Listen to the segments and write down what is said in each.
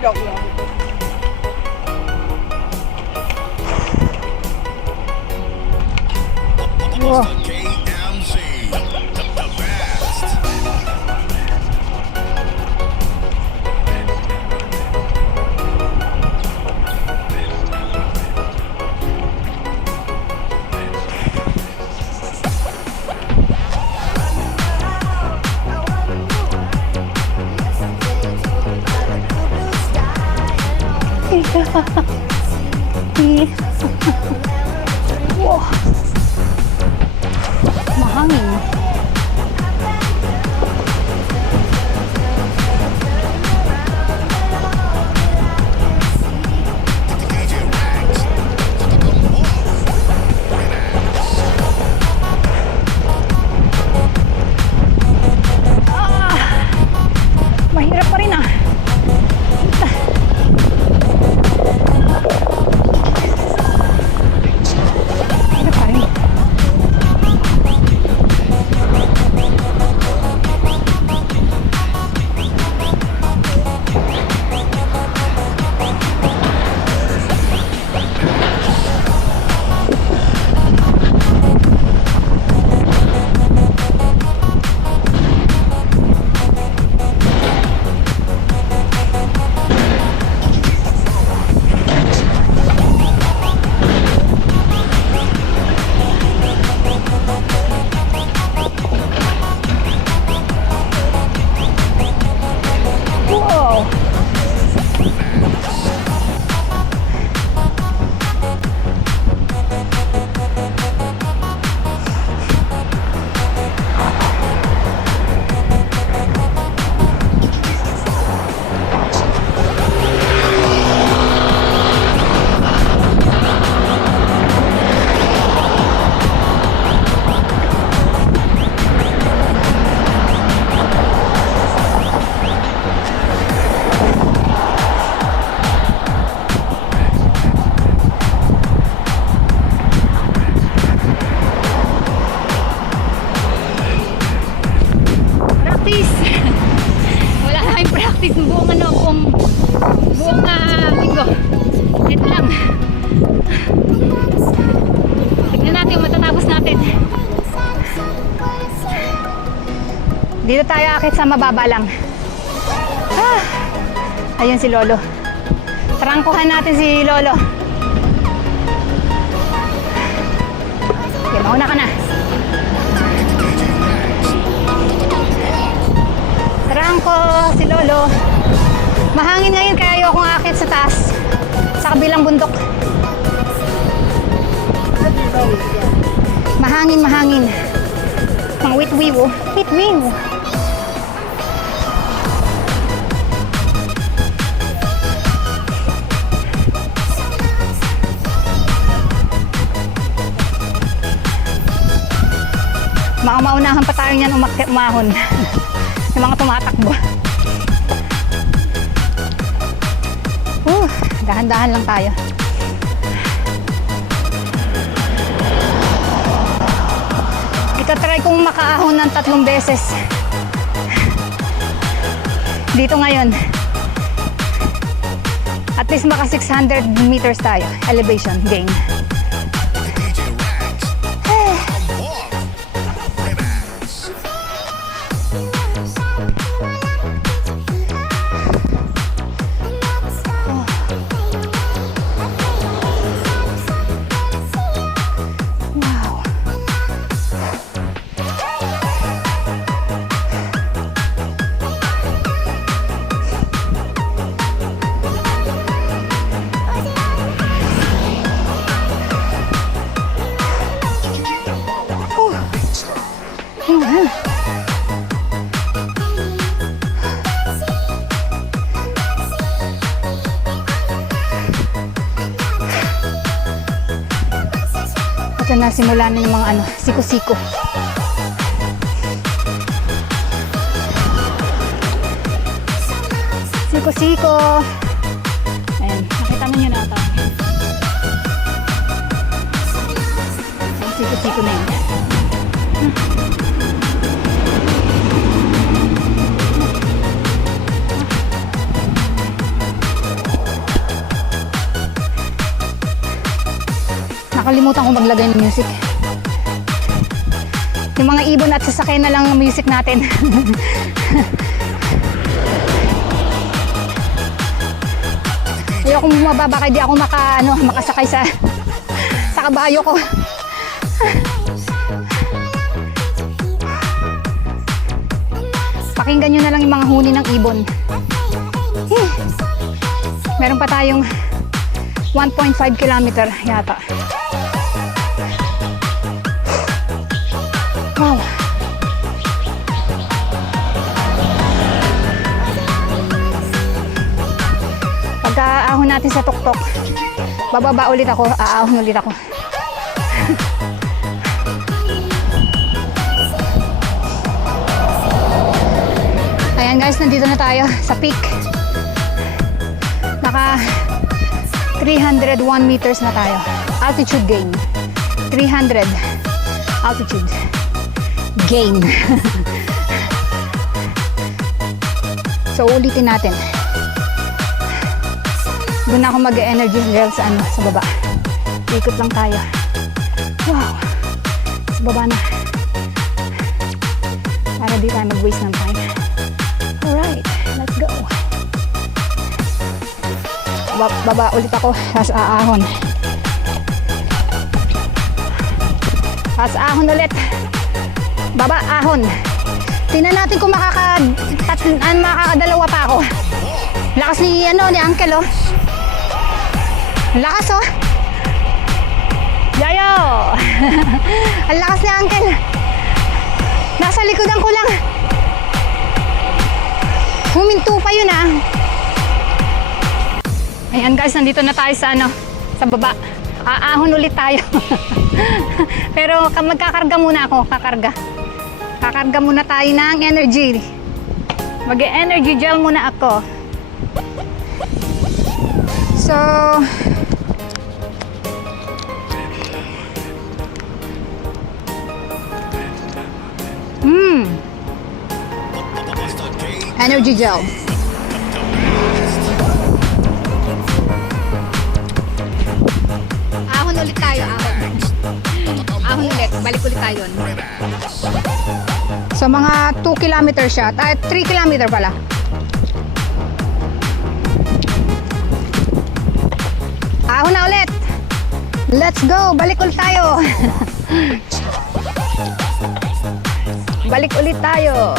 Joke lang. Wow. KMC, the best. Wow. Mahangin. Mahirap pa rin ah. Mahirap pa rin. Wow. Practice. Wala na kayong practice buong linggo. Ito lang. Tignan natin yung matatapos natin. Dito tayo akit sa mababa lang. Ayun si Lolo. Trangkuhan natin si Lolo. Okay, mauna ka na. Trangko si Lolo. Mahangin ngayon kaya ayokong akit sa taas. Sa kabilang bundok. Mahangin. Mga witwiw. Witwiw. Maunahan pa tayo niyan umahon. Yung mga tumatakbo. Dahan-dahan lang tayo. Itatry kong makaahon ng 3 beses. Dito ngayon. At least maka 600 meters tayo. Elevation gain. Ito na, simula na yung mga siko-siko. Siko-siko. Ayan, nakita mo nyo na ito. Siko-siko na yun. Nakalimutan ko maglagay ng music. Yung mga ibon at sasakyan na lang ang music natin. Ayoko bumaba, baka di ako makasakay sa kabayo ko. Pakinggan nyo na lang yung mga huni ng ibon. Meron pa tayong 1.5 kilometer yata. Wow. Pagka-ahon natin sa tuktok, bababa ulit ako, aahon ulit ako. Ayan guys, nandito na tayo sa peak. Naka 301 meters na tayo. Altitude gain. 300 altitude gain. So ulitin natin. Doon ako mag-energy gel sa baba. Ikot lang tayo. Wow. Sa baba na. Para di tayo mag-waste ng time. Alright, let's go. Baba ulit ako. Tapos aahon. Tapos ahon ulit. Baba, ahon. Tingnan natin kung makakadalawa pa ako. Lakas ni Uncle, oh. Lakas, oh. Yayo! Ang lakas ni Uncle. Nasa likodan ko lang. Huminto pa yun, ah. Ayan guys, nandito na tayo sa sa baba. Aahon ulit tayo. Pero magkakarga muna ako, Kakarga muna tayo ng energy. Mag-energy gel muna ako. So, energy gel. Ahon ulit tayo, ahon. Ahon ulit, balik ulit tayo. So mga 2 kilometer siya, 3 kilometer pala. Ahon na ulit. Let's go, balik ulit tayo. Balik ulit tayo.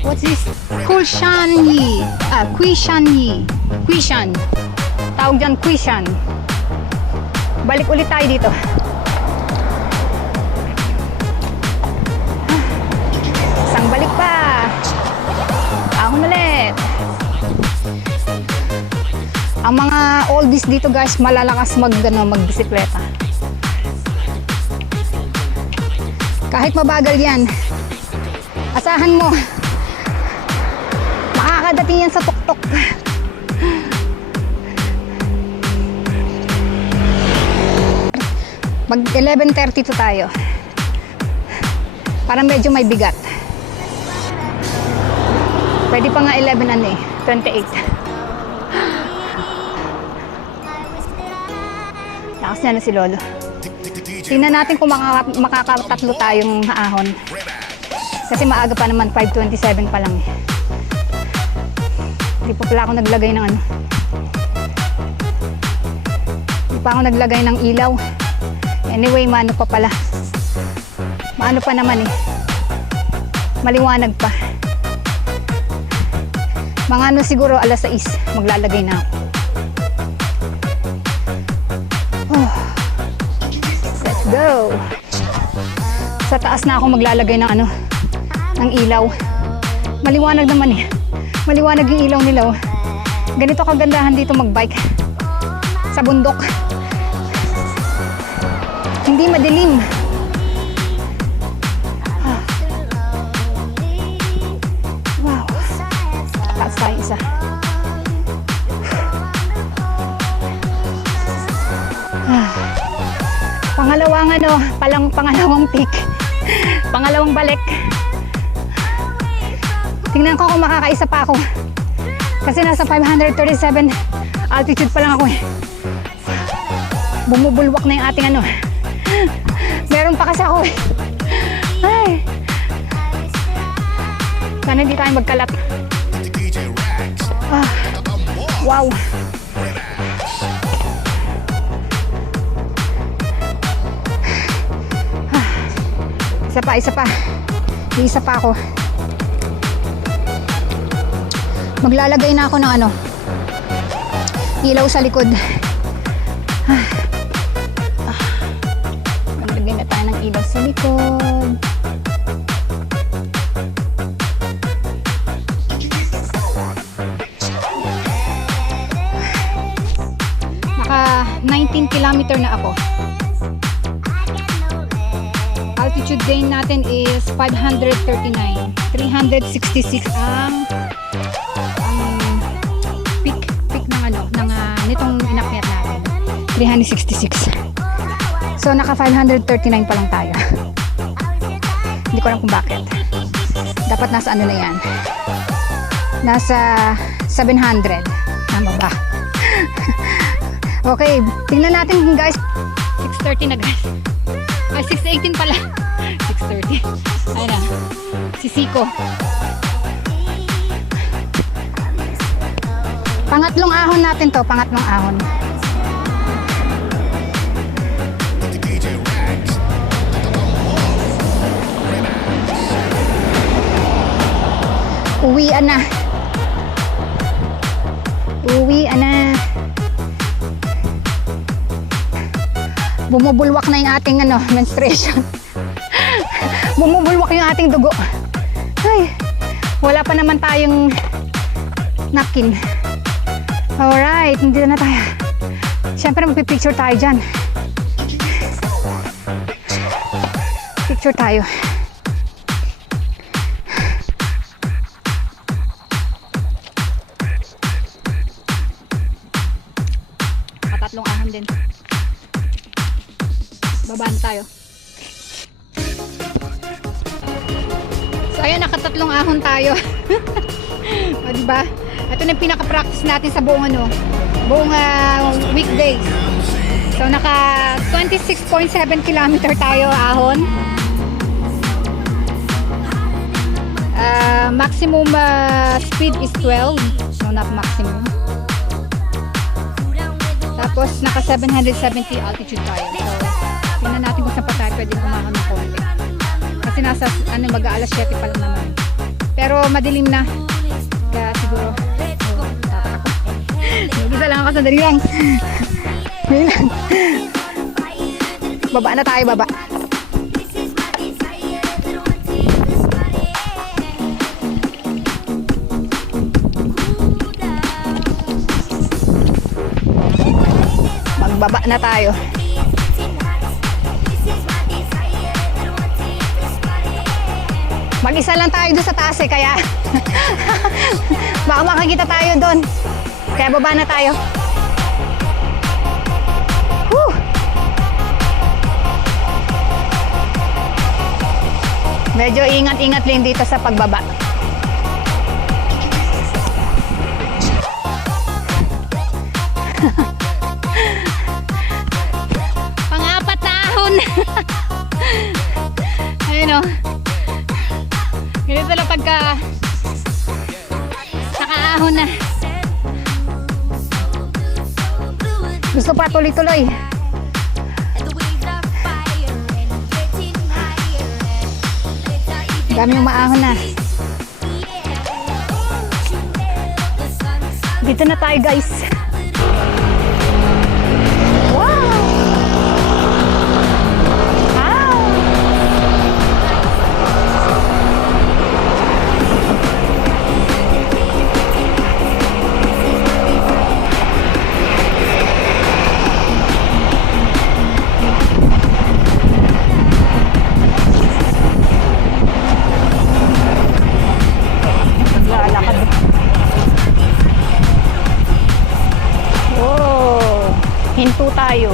What's this? Kulshanyi. Quishanyi. Quishan. Tawag dyan, Quishan. Balik ulit tayo dito. Isang balik pa. Ahon ulit. Ang mga oldies dito guys, malalakas magbisikleta. Kahit mabagal yan, asahan mo, makakadating yan sa tuktok. Mag 11:32 tayo. Para medyo may bigat. Pwede pa nga 28. Lakas niya na si Lolo. Tingnan natin kung makakatatlo tayong ahon. Kasi maaga pa naman, 5:27 pa lang. Hindi pa pala ako naglagay ng Hindi pa ako naglagay ng ilaw. Anyway, maano pa pala. Maano pa naman Maliwanag pa. Mga siguro 6:00 maglalagay na ako. Oh. Let's go. Sa taas na ako maglalagay ng ng ilaw. Maliwanag naman Maliwanag yung ilaw nila. Ganito kagandahan dito magbike. Sa bundok. Hindi madilim. Wow. Taas tayo isa. Pangalawang peak. Pangalawang balik. Tingnan ko kung makakaisa pa ako. Kasi nasa 537 altitude pa lang ako Bumubulwak na yung ating ano. Meron pa kasi ako eh. Ay. Sana hindi tayo magkalat. DJ Rex, Ah. the boss. Wow. Ah. Isa pa. Isa pa ako. Maglalagay na ako ng ano, ilaw sa likod. Maglagay na tayo ng ilaw sa likod. Naka 19 kilometer na ako. Altitude gain natin is 539. 366 ang peak ng ano, ng nitong inakyat natin. 366. So naka 539 pa lang tayo. Hindi ko alam kung bakit. Dapat nasa ano na yan. Nasa 700. Tama ba? Okay, tingnan natin guys. 6:30 na guys. Ay, 6:18 pala. 6:30. Ayun na. Si Siko. Pangatlong ahon natin to. Pangatlong ahon. DJ Rex, Uwian na. Uwian na. Bumubulwak na yung ating ano, menstruation. Bumubulwak yung ating dugo. Ay, wala pa naman tayong napkin. Alright, hindi na tayo. Siyempre magpipicture tayo dyan. Picture tayo. Tatlong ahon din. Babaan tayo. So ayan, nakatatlong ahon tayo. O diba? Ito na yung pinaka-practice natin sa buong ano, buong weekdays. So naka 26.7 kilometer tayo ahon. Maximum speed is 12. No, not maximum. Tapos naka 770 altitude tayo. So tingnan natin kung saan pa tayo pwede umahon ng konti. Kasi nasa ano, mag-aalas 7 pa lang naman. Pero madilim na. Kaya siguro tatak ako. Mag-isa lang ako, sandali lang. Ngayon lang. Baba na tayo, baba. Magbaba na tayo. Mag-isa lang tayo doon sa taas eh, kaya baka makakita tayo doon. Kaya baba na tayo. Woo! Medyo ingat-ingat din dito sa pagbaba. Pang-apat na ahon. Ayun o. Ganito sila pagka nakaahon na. Gusto pa tuloy-tuloy. Dami yung maahon na. Dito na tayo guys. Wow! Wow! Naglalakad. Oh, hinto tayo.